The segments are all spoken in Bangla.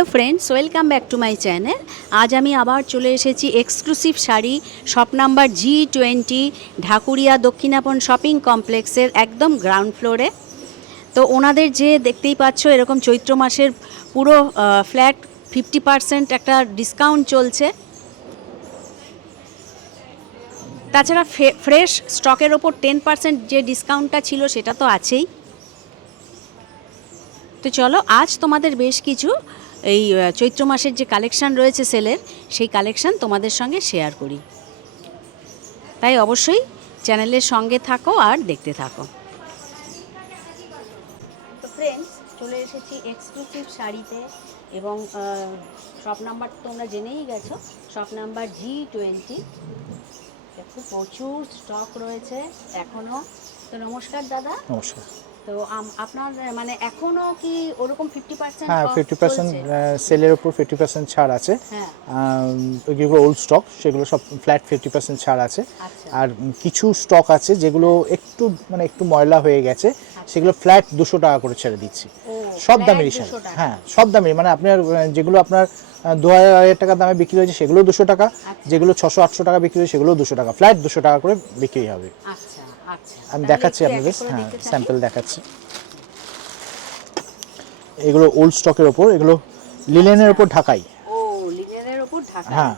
Hello friends, welcome back to my channel. আজ আমি আবার চলে এসেছি exclusive sari shop number G20 Dhakuria Dakshinapan shopping কমপ্লেক্সের একদম গ্রাউন্ড ফ্লোরে। তো ওনাদের যে দেখতেই পাচ্ছ এরকম চৈত্র মাসের পুরো ফ্ল্যাট 50% একটা ডিসকাউন্ট চলছে। তাছাড়া ফ্রেশ স্টকের ওপর 10% যে ডিসকাউন্টটা ছিল সেটা তো আছেই। তো চলো আজ তোমাদের বেশ কিছু এই চৈত্র মাসের যে কালেকশান রয়েছে সেলের, সেই কালেকশান তোমাদের সঙ্গে শেয়ার করি। তাই অবশ্যই চ্যানেলের সঙ্গে থাকো আর দেখতে থাকো। তো ফ্রেন্ডস, চলে এসেছি এক্সক্লুসিভ শাড়িতে এবং শপ নাম্বার তোমরা জেনেই গেছো, শপ নাম্বার G20। খুব প্রচুর স্টক রয়েছে এখনও। তো নমস্কার দাদা। নমস্কার। তো আপনার মানে এখনো কি ওরকম 50%? হ্যাঁ, 50% সেলের উপর 50% ছাড় আছে। হ্যাঁ, যেগুলো ওল্ড স্টক সেগুলো সব ফ্ল্যাট 50% ছাড় আছে। আচ্ছা। আর কিছু স্টক আছে যেগুলো একটু ময়লা হয়ে গেছে, সেগুলো ফ্ল্যাট 200 টাকা করে ছেড়ে দিচ্ছি। সব দামেরই শাড়ি। হ্যাঁ, সব দামেরই, মানে আপনার যেগুলো আপনার 2000 টাকা দামে বিক্রি হয়েছে সেগুলো 200 টাকা, যেগুলো 600-800 টাকা বিক্রি হয়েছে সেগুলো 200 টাকা, ফ্ল্যাট 200 টাকা করে বিক্রি হবে। আচ্ছা আচ্ছা, আমি দেখাচ্ছি আপনাদের। হ্যাঁ, স্যাম্পল দেখাচ্ছি। এগুলো ওল্ড স্টকের ওপর, এগুলো লিনেনের ওপর ঢাকাই। ও, লিনেনের ওপর ঢাকাই। হ্যাঁ,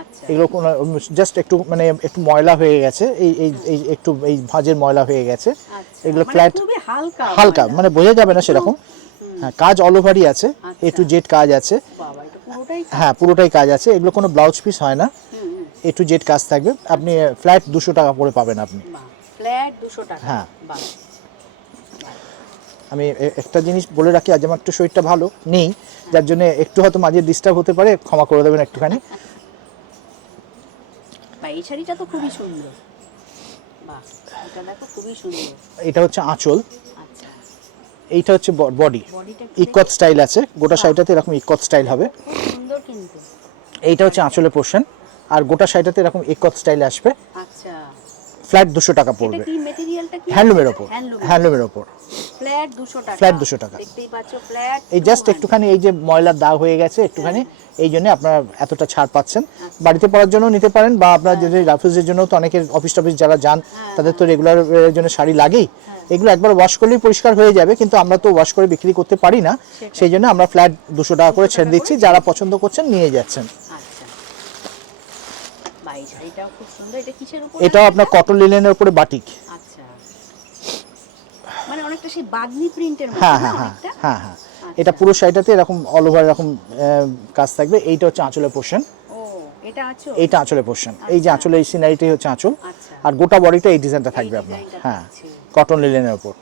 আচ্ছা। এগুলো জাস্ট একটু ময়লা হয়ে গেছে, এই একটু এই ভাঁজের ময়লা হয়ে গেছে। এগুলো ফ্ল্যাট হালকা, মানে বোঝা যাবে না সেরকম। হ্যাঁ, কাজ অল ওভারই আছে, A to Z কাজ আছে। হ্যাঁ, পুরোটাই কাজ আছে। এগুলো কোনো ব্লাউজ পিস হয় না, A to Z কাজ থাকবে। আপনি ফ্ল্যাট 200 টাকা করে পাবেন আপনি। ফ্ল্যাট 200 টাকা। হ্যাঁ, আমি একটা জিনিস বলে রাখি, আজ আমার একটু শরীরটা ভালো নেই, যার জন্য একটু হয়তো মাঝে ডিস্টার্ব হতে পারে, ক্ষমা করে দেবেন একটুখানি। এই শাড়িটা তো খুবই সুন্দর। বাহ, এটা দেখো খুবই সুন্দর। এটা হচ্ছে আঁচল, আচ্ছা। এইটা হচ্ছে বডি। ইকত স্টাইল আছে, গোটা শাড়িটাতে এরকম ইকত স্টাইল হবে। খুব সুন্দর কিন্তু। এইটা হচ্ছে আঁচলের পোর্শন, আর গোটা শাড়িটাতে এরকম ইকত স্টাইল আসবে। আচ্ছা। ফ্ল্যাট 200 টাকা পড়বে। এটা কি ম্যাটেরিয়ালটা কি? হ্যান্ডলুমের ওপর। হ্যান্ডলুমের ওপর ফ্ল্যাট 200 টাকা। ফ্ল্যাট 200 টাকা। দেখতেই পাচ্ছ ফ্ল্যাট। এই জাস্ট একটুখানি এই যে ময়লার দাগ হয়ে গেছে একটুখানি, এই জন্য আপনারা এতটা ছাড় পাচ্ছেন। বাড়িতে পরার জন্য নিতে পারেন, বা আপনার যদি রাফিউজের জন্য, তো অনেকের অফিস টফিস যারা যান তাদের তো রেগুলার জন্য শাড়ি লাগেই। এগুলো একবার ওয়াশ করলেই পরিষ্কার হয়ে যাবে, কিন্তু আমরা তো ওয়াশ করে বিক্রি করতে পারি না, সেই জন্য আমরা ফ্ল্যাট 200 টাকা করে ছেড়ে দিচ্ছি। যারা পছন্দ করছেন নিয়ে যাচ্ছেন। এটাও আপনার কটন লিনেনের উপরে বাটিক। আচ্ছা, মানে অনেকটা সেই বাগনি প্রিন্টের মতো। হ্যাঁ হ্যাঁ হ্যাঁ হ্যাঁ হ্যাঁ, এটা পুরো শাড়িটাতে এরকম অল ওভার এরকম কাজ থাকবে। এইটা হচ্ছে আঁচলের পোর্শন। ও, এটা আঁচল। এইটা আঁচলের পোর্শন। এই যে আঁচলের এই সিনারিটাই হচ্ছে আঁচল, আর গোটা বডিটা এই ডিজাইনটা থাকবে আপনার। হ্যাঁ, কটন লিনেনের উপর।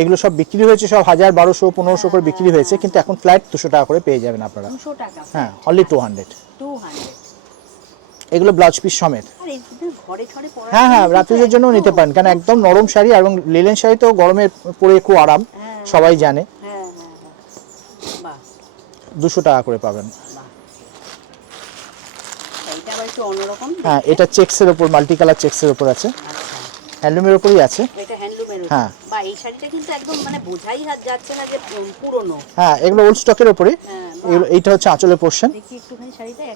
এগুলো সব বিক্রি হয়েছে, সব 1000, 1200, 1500 করে বিক্রি হয়েছে, কিন্তু এখন ফ্ল্যাট 200 টাকা করে পেয়ে যাবেন আপনারা। 200 টাকা। হ্যাঁ, অনলি 200। এগুলো ব্লাউজ পিস সমেত। হ্যাঁ হ্যাঁ, রাফিউজের জন্য নিতে পারেন, কারণ একদম নরম শাড়ি, এবং লিনেন শাড়ি তো গরমে পরে খুব আরাম, সবাই জানে। 200 টাকা করে পাবেন। হ্যাঁ, এটা চেক্সের উপর, মাল্টি কালার চেক্সের উপর আছে, হ্যান্ডলুমের উপরই আছে। হ্যাঁ, এই শাড়িটা কিন্তু একদম মানে বোঝাই যাচ্ছে না যে পুরনো। হ্যাঁ, এগুলো ওল্ড স্টকের উপরে। এইটা হচ্ছে আঁচলের পোর্শন,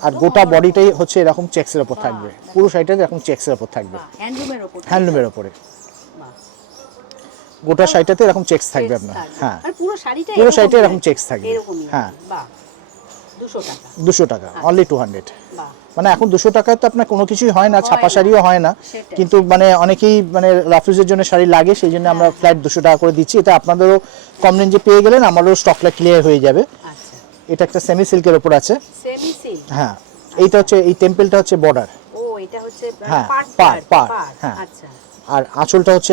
আর গোটা বডিটাই হচ্ছে এরকম চেক্সের উপর থাকবে। পুরো শাড়িটা এরকম চেক্সের উপর থাকবে, হ্যান্ডলুমের উপরে। গোটা শাড়িটাতে এরকম চেক্স থাকবে আপনার। হ্যাঁ, পুরো শাড়িটা এরকম চেক্স থাকবে। হ্যাঁ, 200 টাকা, অনলি 200। মানে এখন 200 টাকায় তো আপনার কোনো কিছুই হয় না, ছাপা শাড়িও হয় না, কিন্তু মানে অনেকেই মানে রাফিউজের জন্য শাড়ি লাগে, সেই জন্য আমরা ফ্ল্যাট 200 টাকা করে দিচ্ছি। এটা আপনাদেরও কম রেঞ্জে পেয়ে গেলেন, আমারও স্টকটা ক্লিয়ার হয়ে যাবে। এটা একটা সেমি সিল্কের উপর আছে। হ্যাঁ, এইটা হচ্ছে, এই টেম্পলটা হচ্ছে বর্ডার। ও, এটা হচ্ছে হ্যাঁ, পার। হ্যাঁ, আর আঁচলটা হচ্ছে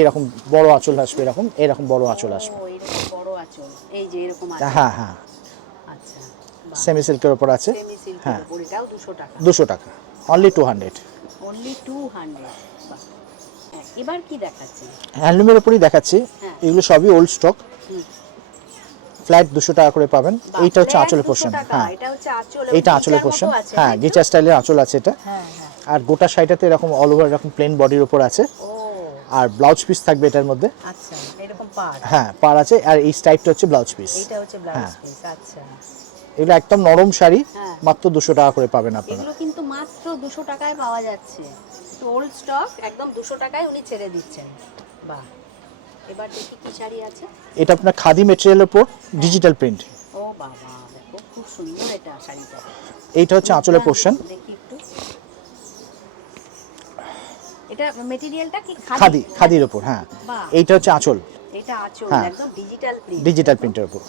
এরকম বড় আঁচল আসবে, এরকম বড় আঁচল আসবে। হ্যাঁ হ্যাঁ, আচ্ছা, সেমি সিল্কের উপর আছে। হ্যাঁ, 200 টাকা, অনলি 200। এবার কি দেখাচ্ছেন? হ্যান্ডলুমের উপরই দেখাচ্ছি। এগুলো সবই ওল্ড স্টক, ফ্ল্যাট 200 টাকা করে পাবেন। এইটা হচ্ছে আঁচলের পোর্শন। হ্যাঁ, এইটা আঁচলের পোর্শন। হ্যাঁ, গিচার স্টাইলের আঁচল আছে এটা। আর গোটা শাড়িটাতে এরকম অল ওভার এরকম প্লেন বডির উপর আছে। আর ব্লাউজ পিস থাকবে এটার মধ্যে। আচ্ছা, এরকম পাড়। হ্যাঁ, পাড় আছে। আর এই স্টাইপটা হচ্ছে ব্লাউজ পিস। এটা হচ্ছে ব্লাউজ পিস। আচ্ছা, এগুলো একদম নরম শাড়ি, হ্যাঁ। মাত্র 200 টাকা করে পাবেন আপনারা। এগুলো কিন্তু মাত্র 200 টাকায় পাওয়া যাচ্ছে। তো ওল্ড স্টক, একদম 200 টাকায় উনি ছেড়ে দিচ্ছেন। বাহ, এবার দেখি কি শাড়ি আছে। এটা আপনার খাদি মেটেরিয়ালের উপর ডিজিটাল প্রিন্ট। ও বাবা, দেখো খুব সুন্দর এটা শাড়িটা। এইটা হচ্ছে আঁচলের পোরশন। দেখি একটু। এটা মেটেরিয়ালটা কি খাদি, খাদির উপর। হ্যাঁ, বাহ। এইটা হচ্ছে আঁচল। এটা আঁচল, হ্যাঁ। একদম ডিজিটাল প্রিন্ট। ডিজিটাল প্রিন্টের উপর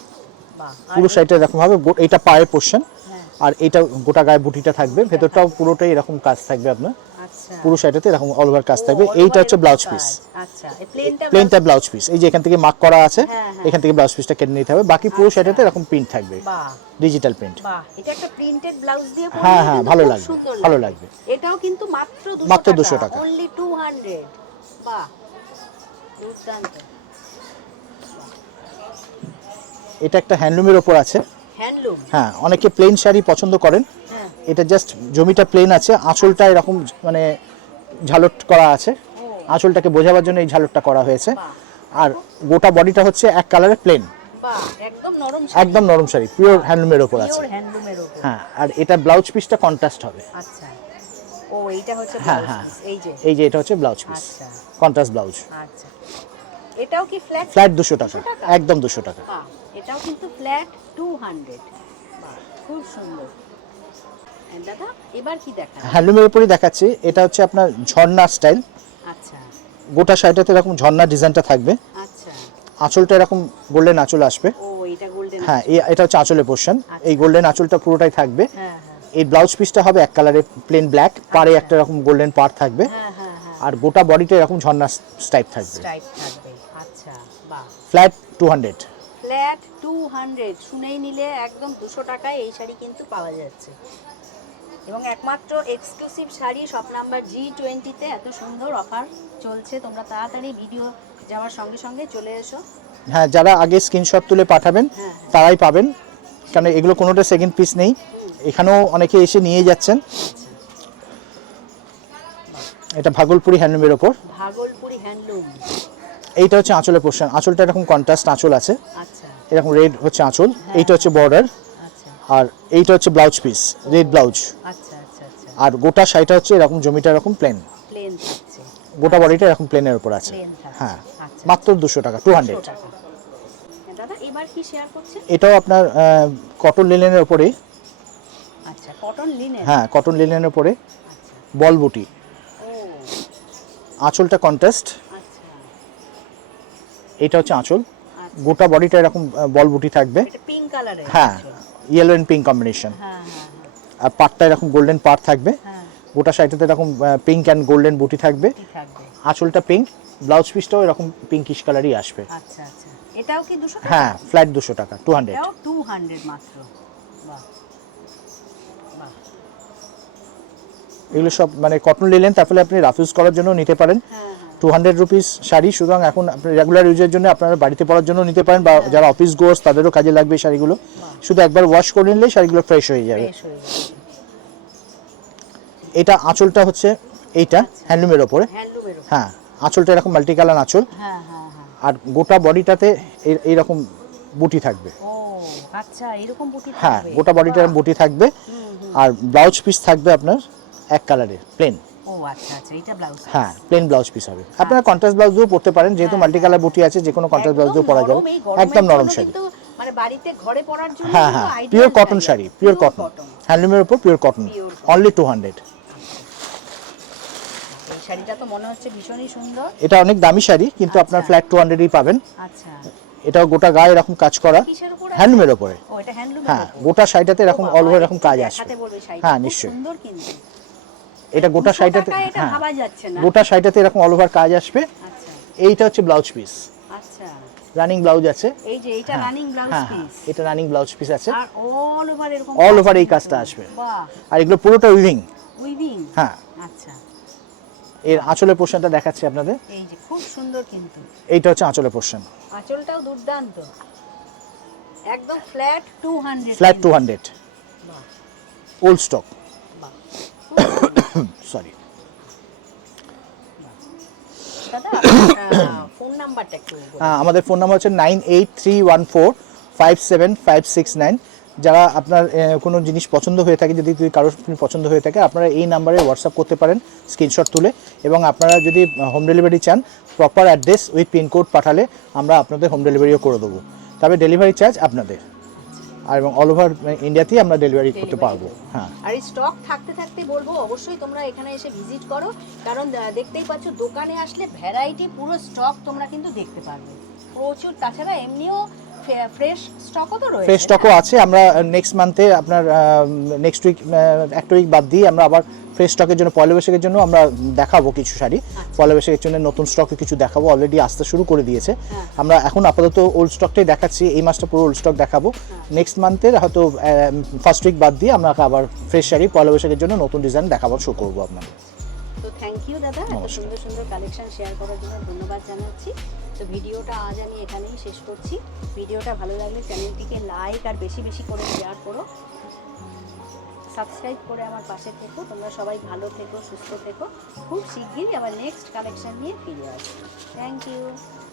বাহ, পুরো শাড়িটা এরকম হবে। এটা পায়ের পোরশন। হ্যাঁ। আর এটা গোটা গায়ে বুটিটা থাকবে, ভেতরটাও পুরোটাই এরকম কাজ থাকবে আপনার। আচ্ছা, পুরো শাড়িটাতে এরকম অল ওভার কাজ থাকবে। all over এইটা হচ্ছে এরকম ব্লাউজ কাজ। পিস। আচ্ছা, এই প্লেনটা প্লেনটা ব্লাউজ পিস। এই যে এখান থেকে মার্ক করা আছে, হ্যাঁ, হ্যাঁ। এখান থেকে ব্লাউজ পিসটা কেটে নিতে হবে। বাকি পুরো আচ্ছা। শাড়িটাতে এরকম প্রিন্ট থাকবে, বাহ, ডিজিটাল প্রিন্ট। বাহ, এটা একটা প্রিন্টেড ব্লাউজ দিয়ে পরলে হ্যাঁ, হ্যাঁ, কিন্তু ভালো খুব লাগবে, সুন্দর ভালো লাগবে। এটাও কিন্তু মাত্র 200 মাত্র টাকা। 200 টাকা। অনলি 200। বাহ, দুর্দান্ত। এটা একটা হ্যান্ডলুমের ওপর আছে। হ্যান্ডলুম। হ্যাঁ, অনেকে প্লেন শাড়ি পছন্দ করেন। হ্যাঁ। এটা জাস্ট জমিটা প্লেন আছে, আঁচলটা এরকম মানে ঝালট করা আছে। আঁচলটাকে বোঝাবার জন্য এই ঝালটটা করা হয়েছে। বাহ। আর গোটা বডিটা হচ্ছে এক কালারের প্লেন, বাহ, একদম নরম একদম নরম শাড়ি, পিওর হ্যান্ডলুমের ওপর আছে। পিওর হ্যান্ডলুমের উপর। হ্যাঁ, আর এটা ব্লাউজ পিসটা কন্ট্রাস্ট হবে। আচ্ছা, ও এইটা হচ্ছে হ্যাঁ, ব্লাউজ হ্যাঁ, পিস। এই যে, এই যে এটা হচ্ছে ব্লাউজ পিস, আচ্ছা, কন্ট্রাস্ট ব্লাউজ। আচ্ছা, এটাও কি ফ্ল্যাট? ফ্ল্যাট 200 টাকা, 200 টাকা? একদম 200 টাকা। বাহ, এটাও কিন্তু ফ্ল্যাট 200। বাহ, খুব সুন্দর। দাদা, এবার কি দেখা? হ্যান্ডলুমের উপরই দেখাচ্ছি। এটা হচ্ছে আপনার ঝর্ণা স্টাইল। আচ্ছা, গোটা শাড়িটাতে এরকম ঝর্ণা ডিজাইনটা থাকবে। আচ্ছা, আঁচলটা এরকম গোল্ডেন আঁচল আসবে। ও এটা গোল্ডেন। হ্যাঁ, এটা হচ্ছে আঁচলের পোরশন। এই গোল্ডেন আঁচলটা পুরোটাই থাকবে। হ্যাঁ, হ্যাঁ, এই ব্লাউজ পিসটা হবে এক কালারে, প্লেন ব্ল্যাক, পাড়ে একটা এরকম গোল্ডেন পাড় থাকবে। হ্যাঁ, হ্যাঁ, হ্যাঁ, আর গোটা বডিটা এরকম ঝর্ণা স্টাইপ থাকবে। স্ট্রাইপ থাকবে। আচ্ছা, বাহ, ফ্ল্যাট 200। ফ্ল্যাট 200। শুনেই নিলে একদম 200 টাকায় এই শাড়ি কিন্তু পাওয়া যাচ্ছে। এবং একমাত্র এক্সক্লুসিভ শাড়ি শপ নাম্বার G20-তে এত সুন্দর অফার চলছে। তোমরা তাড়াতাড়ি ভিডিও যাওয়ার সঙ্গে সঙ্গে চলে এসো। হ্যাঁ, যারা আগে স্ক্রিনশট তুলে পাঠাবেন হ্যাঁ। তারাই পাবেন, কারণ এগুলো কোনোটা সেকেন্ড পিস নেই। এখানেও অনেকে এসে নিয়ে যাচ্ছেন। এটা ভাগলপুরি হ্যান্ডলুমের ওপর। ভাগলপুরি হ্যান্ডলুম। এইটা হচ্ছে আঁচলের পোরশন। আঁচলটা এরকম কন্ট্রাস্ট আঁচল আছে, আচ্ছা, এরকম রেড হচ্ছে আঁচল। এইটা হচ্ছে বর্ডার। আচ্ছা, আর এইটা হচ্ছে ব্লাউজ পিস, রেড ব্লাউজ। আচ্ছা, আচ্ছা, আচ্ছা, আর গোটা শাড়িটা হচ্ছে এরকম জমিটা এরকম প্লেন, প্লেন থাকছে। গোটা বডিটা এরকম প্লেনের উপর আছে। প্লেন থাকছে। হ্যাঁ, আচ্ছা, মাত্র 200 টাকা, 200। 200 টাকা। দাদা, এবার কি শেয়ার করছেন? এটাও আপনার কটন লিনেনের উপরে। আচ্ছা, কটন লিনেন। হ্যাঁ, কটন লিনেনের উপরে আচ্ছা, বল বুটি। ও আঁচলটা কন্ট্রাস্ট। আচ্ছা, এটা হচ্ছে আঁচল। আচ্ছা। গোটা বডিটা এরকম বল বুটি থাকবে। এটা পিঙ্ক কালারের। হ্যাঁ, ইয়েলো এন্ড পিঙ্ক কম্বিনেশন। হ্যাঁ, হ্যাঁ, আর পাটটা এরকম গোল্ডেন পাট থাকবে। হ্যাঁ, গোটা শাড়িটাতে এরকম পিঙ্ক অ্যান্ড গোল্ডেন বুটি থাকবে। কি থাকবে। আঁচলটা পিঙ্ক, ব্লাউজ পিসটাও এরকম পিঙ্কিশ কালারই আসবে। আচ্ছা, আচ্ছা, এটাও কি 200 টাকা? হ্যাঁ, ফ্ল্যাট 200 টাকা, 200। এটাও 200 মাত্র। বাহ, বাহ, এগুলো সব মানে কটন লিনেন, তারপরে আপনি রাফ ইউজ করার জন্য নিতে পারেন। হ্যাঁ, হ্যাঁ, 200 রুপিস শাড়ি। সুতরাং এখন আপনি রেগুলার ইউজের জন্য আপনারা বাড়িতে পরার জন্য নিতে পারেন, বা যারা অফিস গোর্স তাদেরও কাজে লাগবে এই শাড়িগুলো। শুধু একবার ওয়াশ করে নিলেই শাড়িগুলো ফ্রেশ হয়ে যাবে। ফ্রেশ হয়ে যাচ্ছে। এটা আঁচলটা হচ্ছে এইটা হ্যান্ডলুমের ওপরে। হ্যান্ডলুমের উপর। হ্যাঁ, আঁচলটা এরকম মাল্টি কালার আঁচল। হ্যাঁ, হ্যাঁ, হ্যাঁ, আর গোটা বডিটাতে এইরকম বুটি থাকবে। ও আচ্ছা, এরকম বুটি হ্যাঁ, থাকবে। গোটা বডিটা এরকম বুটি থাকবে। আর ব্লাউজ পিস থাকবে আপনার এক কালারের প্লেন। ও আচ্ছা, আচ্ছা, এটা ব্লাউজ। হ্যাঁ, প্লেন ব্লাউজ পিস হবে। আপনারা কন্ট্রাস্ট ব্লাউজ দিয়েও পরতে পারেন, যেহেতু মাল্টি কালার বুটি আছে, যে কোনো কন্ট্রাস্ট ব্লাউজ দিয়েও পরা যাবে। একদম নরম শাড়ি। কিন্তু মানে বাড়িতে ঘরে পরার জন্য হ্যাঁ, হ্যাঁ, pure cotton sari, pure cotton, হ্যান্ডলুমের উপর পিওর কটন, অনলি 200। এই শাড়িটা তো মনে হচ্ছে ভীষণই সুন্দর। এটা অনেক দামি শাড়ি, কিন্তু আপনার ফ্ল্যাট 200ই পাবেন। আচ্ছা, এটাও গোটা গায়ে এরকম কাজ করা, কিসের উপর? হ্যান্ডলুমের উপরে। ও এটা হ্যান্ডলুমের হ্যাঁ, উপর। গোটা শাড়িটাতে এরকম ও অল বাবা, ওভার এরকম কাজ একটু আসবে। দেখাতে বলবে শাড়িটা? হ্যাঁ, খুব নিশ্চয়ই। সুন্দর কিন্তু। এটা গোটা 200 শাড়িটাতে, টাকায় এটা হ্যাঁ, ভাবা যাচ্ছে না। গোটা শাড়িটাতে এরকম অল ওভার কাজ আসবে। আচ্ছা, এইটা হচ্ছে ব্লাউজ পিস, আচ্ছা, রানিং ব্লাউজ আছে। এই যে এটা রানিং ব্লাউজ হ্যাঁ, পিস। এটা রানিং ব্লাউজ পিস আছে। আর অল ওভার এরকম অল কাজ ওভার এই কিন্তু। কাজটা আসবে। বাহ, আর এগুলো পুরোটা উইভিং। উইভিং। হ্যাঁ, আচ্ছা, এর আঁচলের পোর্শনটা দেখাচ্ছি আপনাদের। এই যে খুব সুন্দর কিন্তু। এইটা হচ্ছে আঁচলের পোর্শন, আঁচলটাও দুর্দান্ত। একদম ফ্ল্যাট 200। ফ্ল্যাট 200, বাহ, ওল্ড স্টক। বাহ, খুব সুন্দর। সরি। দাদা, ফোন নাম্বারটা একটু বলুন। আমাদের ফোন নাম্বার হচ্ছে 9831457569। যারা আপনার কোনো জিনিস পছন্দ হয়ে থাকে, যদি কারোর পছন্দ হয়ে থাকে, আপনারা এই নাম্বারে হোয়াটসঅ্যাপ করতে পারেন স্ক্রিনশট তুলে, এবং আপনারা যদি হোম ডেলিভারি চান প্রপার অ্যাড্রেস উইথ পিনকোড পাঠালে আমরা আপনাদের হোম ডেলিভারিও করে দেবো। তবে ডেলিভারি চার্জ আপনাদের, আর এবং অল ওভার ইন্ডিয়াতেই আমরা ডেলিভারি করতে পারবো। হ্যাঁ, আর এই স্টক থাকতে থাকতে বলবো অবশ্যই তোমরা এখানে এসে ভিজিট করো, কারণ দেখতেই পাচ্ছ দোকানে আসলে ভ্যারাইটি পুরো স্টক তোমরা কিন্তু দেখতে পারবে প্রচুর। তাছাড়া এমনিও ফ্রেশ স্টকও তো রয়েছে। ফ্রেশ স্টকও আছে। আমরা নেক্সট মান্থে আপনার নেক্সট উইক একটা উইক বাদ দিয়ে আমরা আবার ফ্রেশ স্টকের জন্য পয়লা বৈশাখের জন্য আমরা দেখাবো কিছু শাড়ি। পয়লা বৈশাখের জন্য নতুন স্টকে কিছু দেখাবো, অলরেডি আসতে শুরু করে দিয়েছে। আমরা এখন আপাতত ওল্ড স্টকটাই দেখাচ্ছি, এই মাসটা পুরো ওল্ড স্টক দেখাবো। নেক্সট মান্থের হয়তো ফার্স্ট উইক বাদ দিয়ে আমরা আবার ফ্রেশ শাড়ি পয়লা বৈশাখের জন্য নতুন ডিজাইন দেখাবো শুরু করবো আপনাদের। তো থ্যাংক ইউ দাদা, এত সুন্দর সুন্দর কালেকশন শেয়ার করার জন্য ধন্যবাদ জানাচ্ছি। তো ভিডিওটা আজ আমি এখানেই শেষ করছি। ভিডিওটা ভালো লাগলে চ্যানেলটিকে লাইক আর বেশি বেশি করে শেয়ার করো, সাবস্ক্রাইব করে আমার পাশে থেকো। তোমরা সবাই ভালো থেকো, সুস্থ থেকো। খুব শিগগিরই আবার নেক্সট কালেকশন নিয়ে ফিরে আসবো। Thank you.